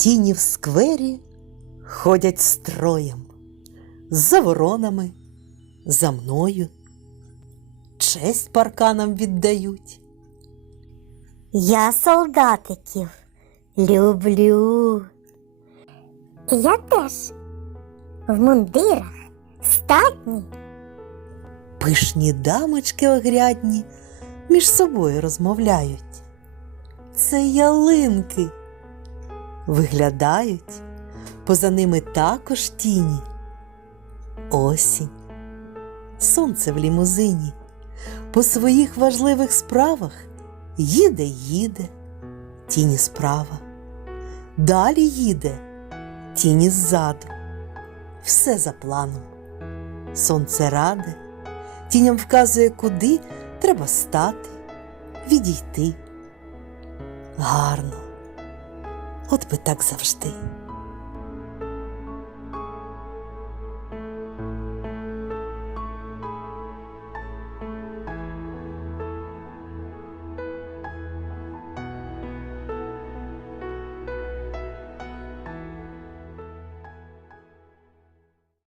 Тіні в сквері ходять строєм, за воронами, за мною. Честь парканам віддають. Я солдатиків люблю. Я теж в мундирах статні. Пишні дамочки огрядні між собою розмовляють. Це ялинки. Виглядають, поза ними також тіні. Осінь, сонце в лімузині, по своїх важливих справах їде, їде, тіні справа. Далі їде, тіні ззаду. Все за планом. Сонце раде, тіням вказує, куди треба стати, відійти. Гарно. От би так завжди.